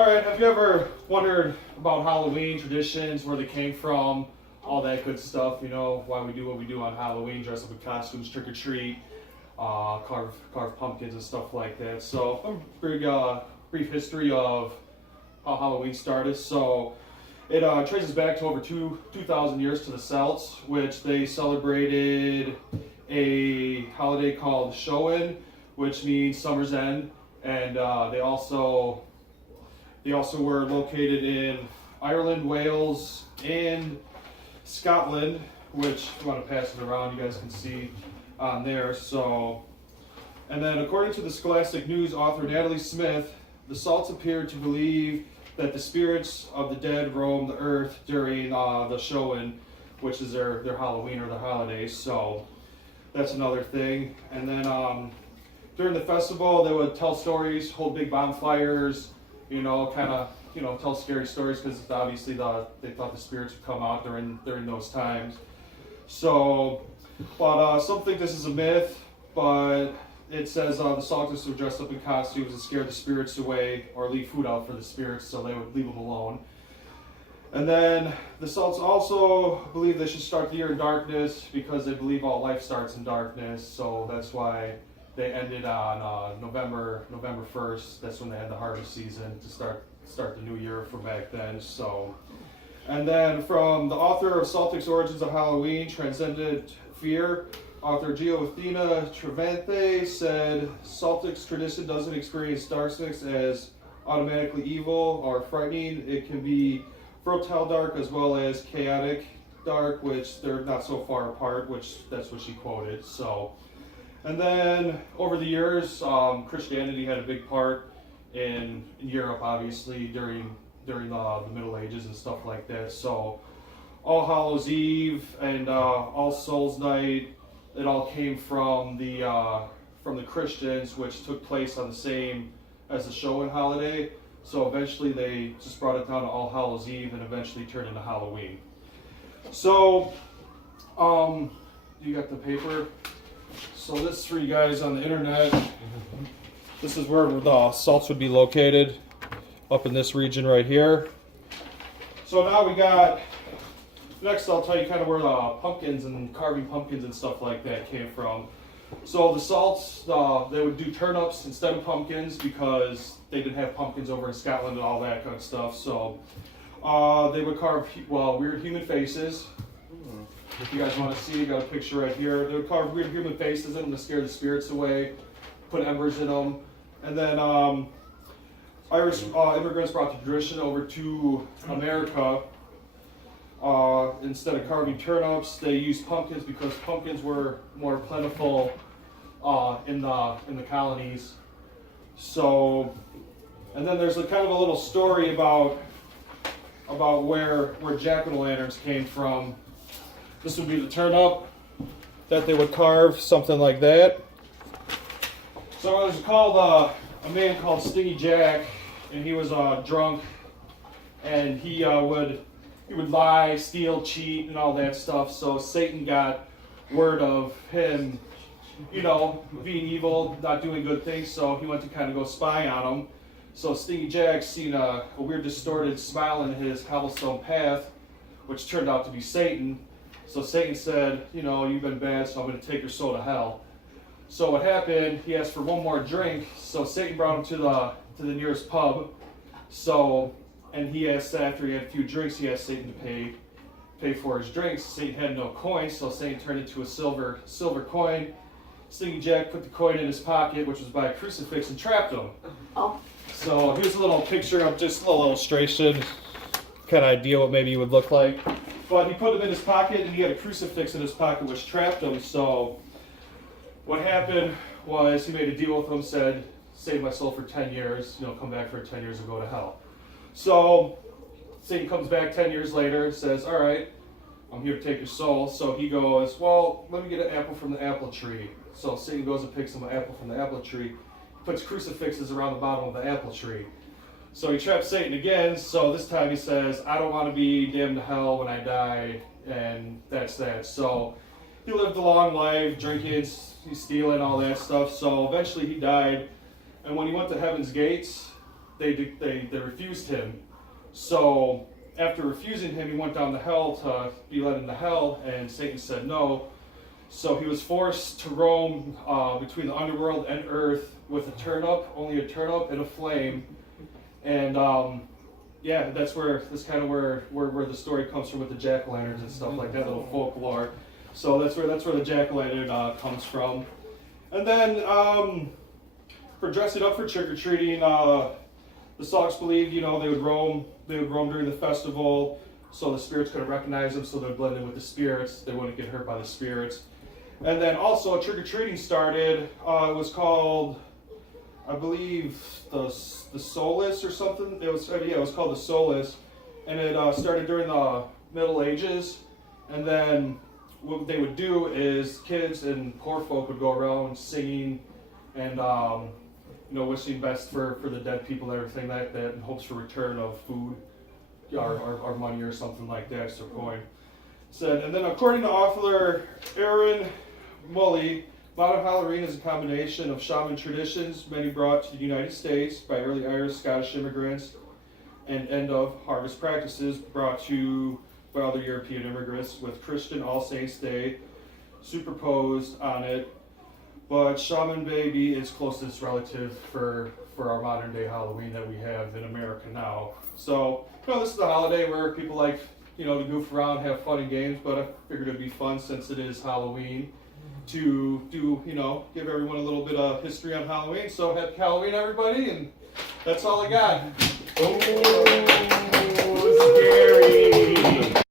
All right, have you ever wondered about Halloween traditions, where they came from, all that good stuff, why we do what we do on Halloween, dress up in costumes, trick or treat, carve pumpkins and stuff like that. So a brief history of how Halloween started. So it traces back to over 2,000 years to the Celts, which they celebrated a holiday called Samhain, which means summer's end, and they also were located in Ireland, Wales, and Scotland, which, if you want to pass it around, you guys can see on there. So, and then according to the Scholastic News author Natalie Smith, the Celts appeared to believe that the spirits of the dead roamed the earth during the Samhain, which is their Halloween or their holidays. So that's another thing. And then during the festival, they would tell stories, hold big bonfires, tell scary stories, because obviously they thought the spirits would come out during those times. So, but some think this is a myth, but it says the Celtics were dressed up in costumes and scared the spirits away, or leave food out for the spirits so they would leave them alone. And then the Celts also believe they should start the year in darkness, because they believe all life starts in darkness. So that's why they ended on November 1st. That's when they had the harvest season to start the new year from back then. So, and then from the author of Celtics Origins of Halloween, Transcendent Fear, author Gioathina Trevante said, Celtics tradition doesn't experience darkness as automatically evil or frightening. It can be fertile dark as well as chaotic dark, which they're not so far apart, which that's what she quoted. So, and then over the years, Christianity had a big part in Europe, obviously, during the Middle Ages and stuff like that. So All Hallows Eve and All Souls Night, it all came from the Christians, which took place on the same as the Samhain holiday. So eventually they just brought it down to All Hallows Eve and eventually turned into Halloween. So, you got the paper? So this is for you guys on the internet. This is where the Celts would be located, up in this region right here. So now we got, next I'll tell you kind of where the pumpkins and carving pumpkins and stuff like that came from. So the Celts, they would do turnips instead of pumpkins, because they didn't have pumpkins over in Scotland and all that kind of stuff. So they would carve weird human faces. If you guys want to see, you got a picture right here. They would carve weird human faces in them to scare the spirits away, put embers in them. And then Irish immigrants brought the tradition over to America. Instead of carving turnips, they used pumpkins, because pumpkins were more plentiful in the colonies. So, and then there's kind of a little story about where jack-o'-lanterns came from. This would be the turnip that they would carve, something like that. So it was called a man called Stingy Jack, and he was drunk, and he would lie, steal, cheat, and all that stuff. So Satan got word of him, being evil, not doing good things. So he went to kind of go spy on him. So Stingy Jack seen a weird distorted smile in his cobblestone path, which turned out to be Satan. So Satan said, you've been bad, so I'm going to take your soul to hell. So what happened, he asked for one more drink. So Satan brought him to the nearest pub. So, and he asked, after he had a few drinks, he asked Satan to pay for his drinks. Satan had no coin, so Satan turned into a silver coin. Stingy Jack put the coin in his pocket, which was by a crucifix, and trapped him. Oh. So here's a little picture of just a little illustration, kind of idea what maybe he would look like. But he put him in his pocket, and he had a crucifix in his pocket, which trapped him. So what happened was he made a deal with him, said, save my soul for 10 years, come back for 10 years and go to hell. So Satan comes back 10 years later and says, all right, I'm here to take your soul. So he goes, well, let me get an apple from the apple tree. So Satan goes and picks him an apple from the apple tree, puts crucifixes around the bottom of the apple tree. So he traps Satan again. So this time he says, I don't want to be damned to hell when I die, and that's that. So he lived a long life, drinking, stealing, all that stuff. So eventually he died. And when he went to heaven's gates, they refused him. So after refusing him, he went down to hell to be led into hell, and Satan said no. So he was forced to roam between the underworld and earth with a turnip, only a turnip and a flame. And yeah, that's kind of where the story comes from with the jack-o'-lanterns and stuff like that, little folklore. So that's where the jack-o'-lantern comes from. And then for dressing up for trick-or-treating, the Saws believed, they would roam during the festival, so the spirits couldn't recognize them, so they'd blend in with the spirits. They wouldn't get hurt by the spirits. And then also trick-or-treating started. It was called, I believe, the Solace or something. It was called the Solace, and it started during the Middle Ages. And then what they would do is kids and poor folk would go around singing and wishing best for the dead people and everything like that, in hopes for return of food or money or something like that. So coin. Said, and then according to author Aaron Mully, modern Halloween is a combination of shaman traditions, many brought to the United States by early Irish, Scottish immigrants, and end of harvest practices brought to by other European immigrants, with Christian All Saints Day superposed on it. But shaman may be its closest relative for our modern day Halloween that we have in America now. So, this is a holiday where people like, to goof around, have fun and games, but I figured it'd be fun since it is Halloween to do, give everyone a little bit of history on Halloween. So happy Halloween, everybody, and that's all I got. Oh, scary.